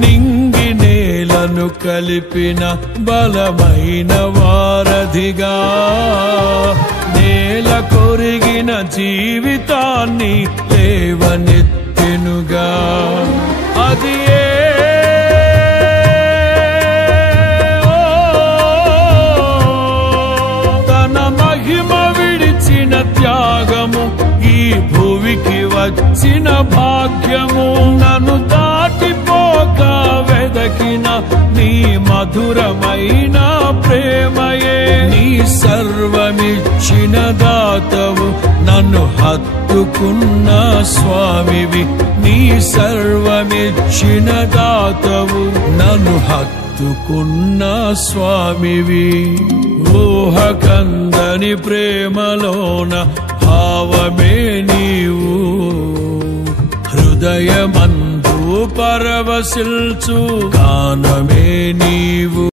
నింగి నేలను కలిపిన బలమైన వారధిగా నేల కొరిగిన జీవితాన్ని లేవనెత్తెనుగా అది తన మహిమ విడిచిన త్యాగము ఈ భూమికి వచ్చిన భాగ్యము నన్ను దాటిపోక వెదకిన నీ మధురమైన ప్రేమయే నీ సర్వమిచ్చిన దాతవు నన్ను హత్తుకున్న స్వామివి నీ సర్వమిచ్చిన దాతవు నన్ను హత్తుకున్న స్వామివి ఊహకందని ప్రేమలోన భావమే నీవు హృదయమందు పరవశిల్చు గానమే నీవు